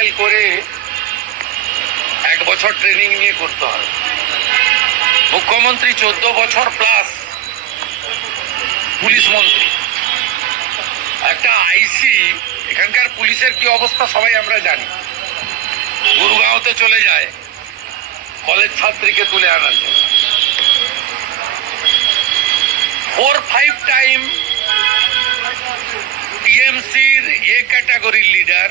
medical করে এক বছর ট্রেনিং নিয়ে করতে হয় মুখ্যমন্ত্রী চোদ্দ বছর প্লাস পুলিশ মন্ত্রী একটা আইসি এখানকার পুলিশের কি অবস্থা সবাই আমরা জানি গুরুগাঁওতে চলে যায় কলেজ ছাত্রীকে তুলে আনার জন্য ফোর ফাইভ টাইম টিএমসির এ ক্যাটাগরির leader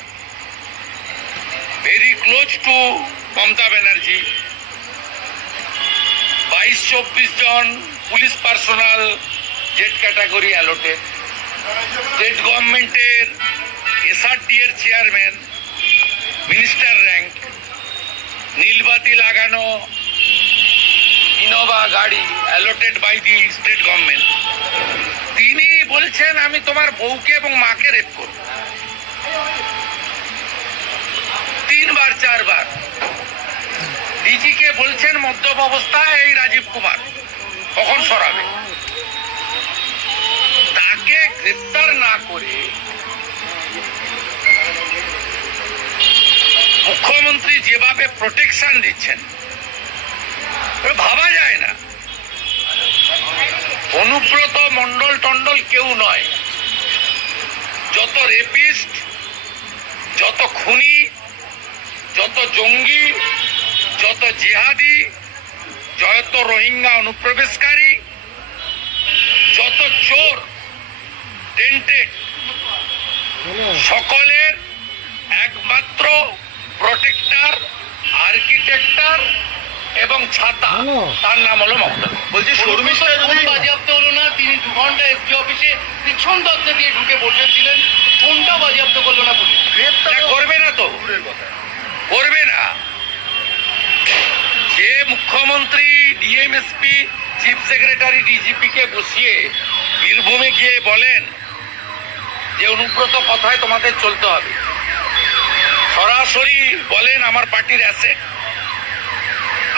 very close to Mamata Banerjee বাইশ চব্বিশ জন police personal Z category allotted state গভর্নমেন্টের এসআরটি এর চেয়ারম্যান মিনিস্টার র্যাঙ্ক নীলবাতি লাগানো ইনোভা গাড়ি allotted by the state government তিনি বলছেন আমি তোমার বউকে এবং মাকে রেপ করব তিনবার চারবার ডিজিকে বলছেন মদ্যপ অবস্থায় এই রাজীব কুমার কখন সরাবে তাকে গ্রেফতার না করে মুখ্যমন্ত্রী যেভাবে প্রোটেকশন দিচ্ছেন ভাবা যায় না অনুব্রত মন্ডল টন্ডল কেউ নয় যত রেপিস্ট যত খুনি যত জঙ্গি যত জিহাদি যত রোহিঙ্গা অনুপ্রবেশকারী যত চোর টেন্টেড সকলের একমাত্র প্রটেক্টার আর্কিটেক্টার এবং ছাতা তার নাম হলো মমতা বলছি শর্মিষ্ঠা যদি বাজেয়াপ্ত হলো না তিনি দু ঘন্টা এসপি অফিসে পিছন দরজা দিয়ে ঢুকে বসেছিলেন কোনটা বাজেয়াপ্ত করলো না পুলিশ করবে না তো কথা করবে না যে মুখ্যমন্ত্রী ডিএমএসপি চিফ সেক্রেটারি ডিজিপি কে বসিয়ে বীরভূমে গিয়ে বলেন যে অনুব্রত কথায় তোমাদের চলতে হবে সরাসরি বলেন আমার পার্টির অ্যাসেট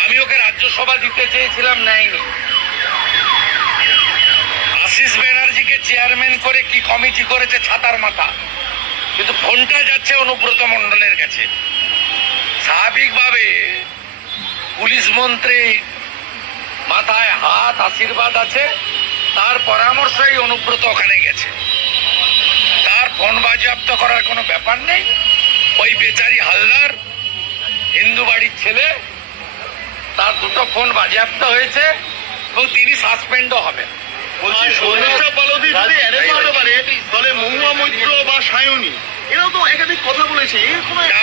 আমি ওকে রাজ্যসভা দিতে চেয়েছিলাম নেয়নি আশিস ব্যানার্জিকে চেয়ারম্যান করে কি কমিটি করেছে ছাতার মাথা কিন্তু ফোনটা যাচ্ছে অনুব্রত মন্ডলের কাছে সার্বিকভাবে পুলিশ মন্ত্রী মাথায় হাত আশীর্বাদ আছে তার পরামর্শই অনুব্রত ওখানে গেছে তার ফোন বাজেয়াপ্ত করার কোনো ব্যাপার নেই ওই বেচারি হালদার হিন্দু বাড়ির ছেলে তার দুটো ফোন বাজেয়াপ্ত হয়েছে এবং তিনি সাসপেন্ডও হবেন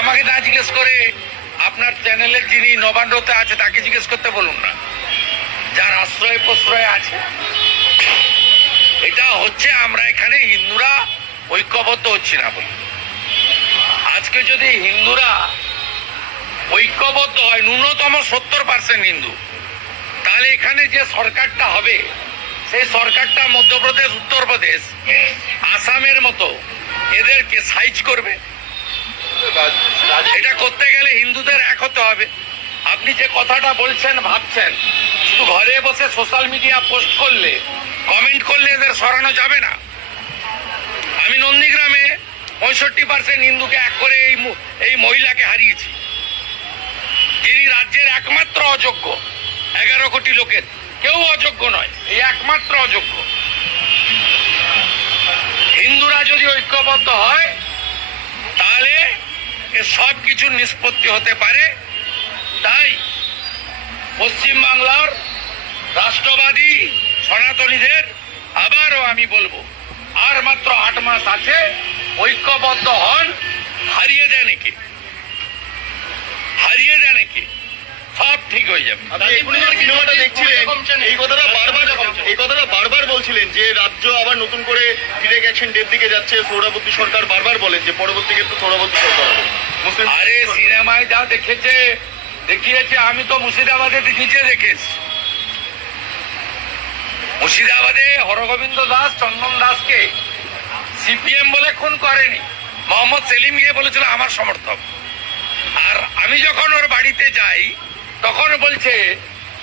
আমাকে না জিজ্ঞেস করে আপনার চ্যানেলে যিনি নবান্নতে আছে তাকে জিজ্ঞেস করতে বলুন না যার আশ্রয় প্রশ্রয় আছে এটা হচ্ছে আমরা এখানে হিন্দুরা ঐক্যবদ্ধ হচ্ছি না বলি আজকে যদি হিন্দুরা ঐক্যবদ্ধ হয় ন্যূনতম সত্তর পার্সেন্ট হিন্দু তাহলে এখানে যে সরকারটা হবে সেই সরকারটা মধ্যপ্রদেশ উত্তরপ্রদেশ আসামের মতো এদেরকে সাইজ করবে এটা করতে গেলে হবে আপনি যে কথাটা বলছেন ভাবছেন শুধু ঘরে বসে সোশ্যাল মিডিয়া পোস্ট করলে কমেন্ট করলে এদের সরানো যাবে না আমি নন্দীগ্রামে পঁয়ষট্টি পার্সেন্ট হিন্দুকে এক করে এই এই মহিলাকে হারিয়েছি যিনি রাজ্যের একমাত্র অযোগ্য এগারো কোটি লোকের কেউ অযোগ্য নয় এই একমাত্র অযোগ্য হিন্দুরা যদি ঐক্যবদ্ধ হয় তাহলে এ সব কিছু নিষ্পত্তি হতে পারে তাই পশ্চিমবাংলার রাষ্ট্রবাদী সনাতনীদের আবারও আমি বলবো আর মাত্র আট মাস আছে ঐক্যবদ্ধ হন হারিয়ে দেন একে হারিয়ে দেন একে সব ঠিক হয়ে যাবে এই কথাটা বারবার এই কথাটা বারবার বলছিলেন যে রাজ্য আবার নতুন করে ডিরেক্ট অ্যাকশন ডেট দিকে যাচ্ছে সৌরাবর্তী সরকার বারবার বলেন যে পরবর্তী ক্ষেত্রে সৌরাবর্তী সরকার আরে সিনেমায় যা দেখেছে দেখিয়েছে আমি তো মুর্শিদাবাদে নিচে দেখেছি মুর্শিদাবাদে হরগোবিন্দ দাস চন্দন দাসকে সিপিএম বলে খুন করেনি মোহাম্মদ সেলিম গিয়ে বলেছিল আমার সমর্থক আর আমি যখন ওর বাড়িতে যাই তখন বলছে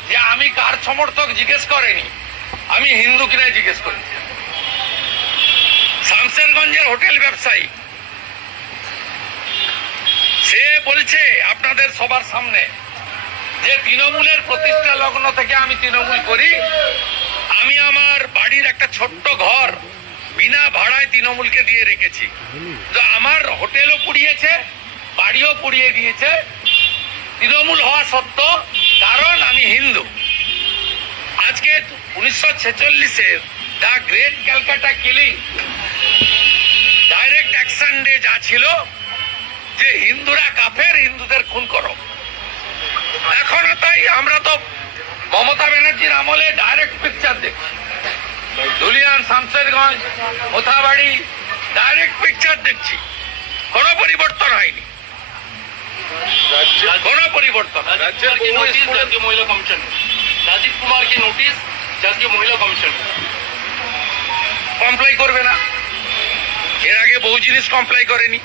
যে আমি কার সমর্থক জিজ্ঞেস করেনি আমি হিন্দু কিনায় জিজ্ঞেস করেছি শামসেরগঞ্জের হোটেল ব্যবসায়ী সে বলছে আপনাদের সবার সামনে যে তৃণমূলের প্রতিষ্ঠা লগ্ন থেকে আমি তৃণমূল করি আমি আমার বাড়ির একটা ছোট্ট ঘর বিনা ভাড়ায় তৃণমূলকে দিয়ে রেখেছি আমার হোটেলও পুড়িয়েছে বাড়িও পুড়িয়ে দিয়েছে তৃণমূল হওয়া সত্ত্বেও কারণ আমি হিন্দু আজকে উনিশশো ছেচল্লিশের the great Calcutta killing direct action day যা ছিল যে হিন্দুরা কাফের হিন্দুদের খুন করো এখনো তাই আমরা তো মমতা ব্যানার্জির আমলে ডাইরেক্ট পিকচার দেখছি দুলিয়ান শামসেরগঞ্জ মোথাবাড়ি ডাইরেক্ট পিকচার দেখছি কোনো পরিবর্তন হয়নি কোনো পরিবর্তন জাতীয় মহিলা কমিশন রাজীব কি নোটিশ জাতীয় মহিলা কমিশন কমপ্লাই করবে না এর আগে বহু জিনিস কমপ্লাই করেনি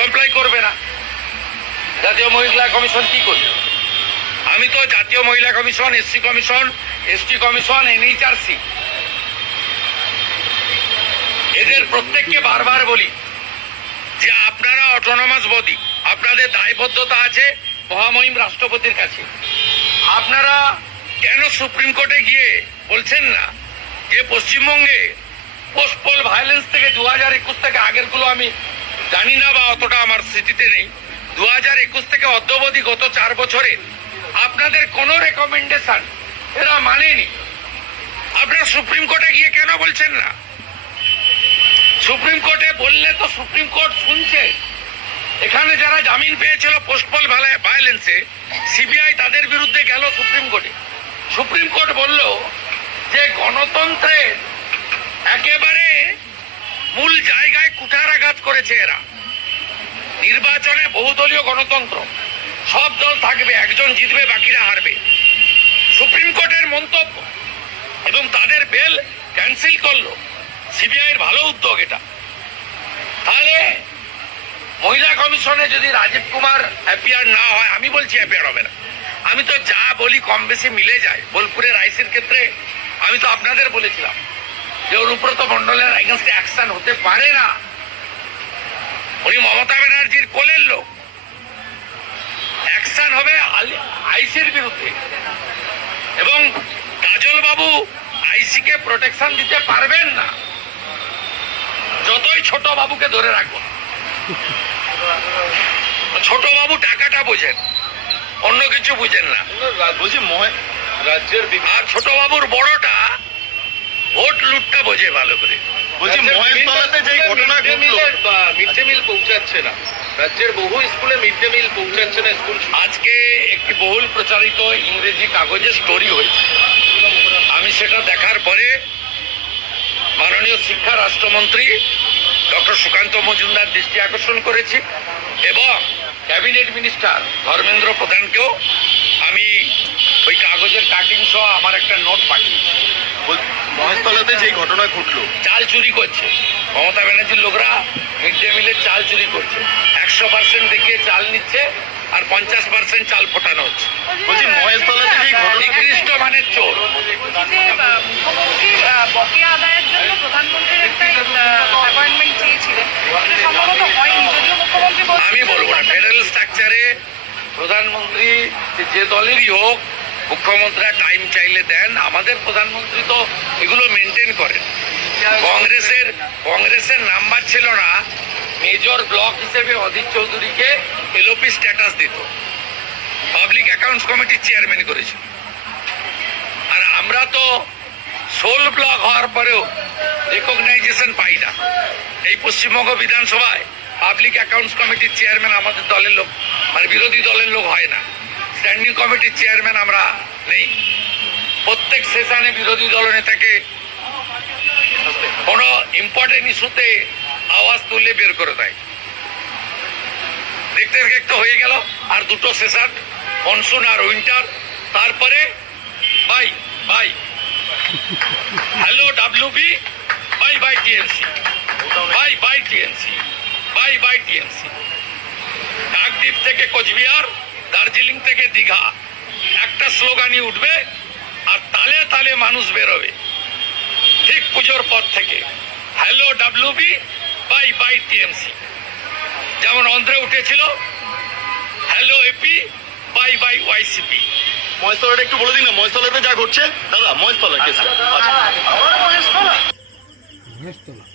কমপ্লাই করবে না জাতীয় মহিলা কমিশন কি করবে আমি তো জাতীয় মহিলা commission SC commission ST commission NHRC এদের প্রত্যেককে বারবার বলি যে আপনারা অটোনমাস বডি আপনাদের দায়বদ্ধতা আছে মহামহিম রাষ্ট্রপতির কাছে আপনারা কেন সুপ্রিম কোর্টে গিয়ে বলছেন না যে পশ্চিমবঙ্গে পোস্টপোল ভায়োলেন্স থেকে দু হাজার একুশ থেকে আগেরগুলো আমি জানি না বা অতটা আমার স্মৃতিতে নেই দু হাজার একুশ থেকে অদ্যবধি গত চার বছরে আপনাদের কোনো রেকমেন্ডেশন এরা মানেনি আপনারা সুপ্রিম কোর্টে গিয়ে কেন বলছেন না সুপ্রিম কোর্টে বললে তো সুপ্রিম কোর্ট শুনছে এখানে যারা জামিন পেয়েছিল পোস্টপল ভায়োলেন্সে সিবিআই তাদের বিরুদ্ধে গেল সুপ্রিম কোর্টে সুপ্রিম কোর্ট বলল যে গণতন্ত্রের একেবারে মূল জায়গায় আঘাত করেছে এরা নির্বাচনে বহুদলীয় গণতন্ত্র সব দল থাকবে একজন জিতবে বাকিরা হারবে সুপ্রিম কোর্টের মন্তব্য এবং তাদের বেল ক্যান্সেল করলো সিবিআইয়ের ভালো উদ্যোগ এটা তাহলে মহিলা কমিশনে যদি রাজীব কুমার অ্যাপিয়ার না হয় আমি বলছি অ্যাপিয়ার হবে না আমি তো যা বলি কম বেশি মিলে যায় বোলপুরের আইসির ক্ষেত্রে আমি তো আপনাদের বলেছিলাম যে অনুব্রত মন্ডলের এগেনস্টে অ্যাকশন হতে পারে না উনি মমতা ব্যানার্জির কোলের লোক অ্যাকশন হবে আইসির বিরুদ্ধে এবং কাজল বাবু আইসিকে প্রোটেকশন দিতে পারবেন না যতই ছোট বাবুকে ধরে রাখবো ছোট বাবু টাকাটা বোঝেন অন্য কিছু বুঝেন না বুঝি মহে রাজ্যের বিভাগ ছোট বাবুর বড়টা ভোট লুটটা বোঝে ভালো করে বলছি মহেশতলাতে যে ঘটনা ঘটলো মিড ডে মিল পৌঁছাচ্ছে না রাজ্যের বহু স্কুলে মিড ডে মিল পৌঁছাচ্ছে না স্কুল আজকে একটি বহুল প্রচারিত ইংরেজি কাগজে স্টোরি হয়েছে আমি সেটা দেখার পরে মাননীয় শিক্ষা রাষ্ট্রমন্ত্রী ডক্টর সুকান্ত মজুমদার দৃষ্টি আকর্ষণ করেছি এবং ক্যাবিনেট মিনিস্টার ধর্মেন্দ্র প্রধানকেও কাগজের কাটিং সহ আমার একটা নোট পাঠিয়েছে যে ঘটনা ঘটলো চাল চুরি করছে মমতা ব্যানার্জির লোকরা মিড ডে মিলে চাল চুরি করছে একশো পার্সেন্ট দেখিয়ে চাল নিচ্ছে আর পঞ্চাশ পার্সেন্ট চাল ফোটানো হচ্ছে বলছি নিকৃষ্ট মানের চোর আমি বলবো না ফেডারেল স্ট্রাকচারে প্রধানমন্ত্রী যে দলেরই হোক মুখ্যমন্ত্রীরা টাইম চাইলে দেন আমাদের প্রধানমন্ত্রী তো এগুলো মেনটেন করেন কংগ্রেসের কংগ্রেসের নাম্বার ছিল না মেজর ব্লক হিসেবে অধীর চৌধুরীকে এলওপি স্ট্যাটাস দিত পাবলিক অ্যাকাউন্টস কমিটির চেয়ারম্যান করেছিল আর আমরা তো সোল ব্লক হওয়ার পরেও রেকগনাইজেশন পাই না এই পশ্চিমবঙ্গ বিধানসভায় পাবলিক অ্যাকাউন্টস কমিটির চেয়ারম্যান আমাদের দলের লোক মানে বিরোধী দলের লোক হয় না স্ট্যান্ডিং কমিটির চেয়ারম্যান আমরা নেই প্রত্যেক সেশনে বিরোধী দলনেতাকে কোনো ইম্পর্টেন্ট ইস্যুতে আওয়াজ তুলে বের করে দেয় দেখতে দেখতে হয়ে গেল আর দুটো সেশন মনসুন আর উইন্টার তারপরে bye bye hello B bye bye TMC bye bye TMC bye bye TMC Kakdwip থেকে কোচবিহার দার্জিলিং থেকে দীঘা একটা স্লোগানই উঠবে আর তালে তালে মানুষ বেরোবে ঠিক পুজোর পর থেকে hello WB bye bye TMC যেমন অন্ধ্রে উঠেছিল hello AP bye bye YCP মহেশতলাটা একটু বলে দিন না মহেশতলাতে যা ঘটছে দাদা মহেশতলা কেসে আচ্ছা।, আচ্ছা মহেশতলা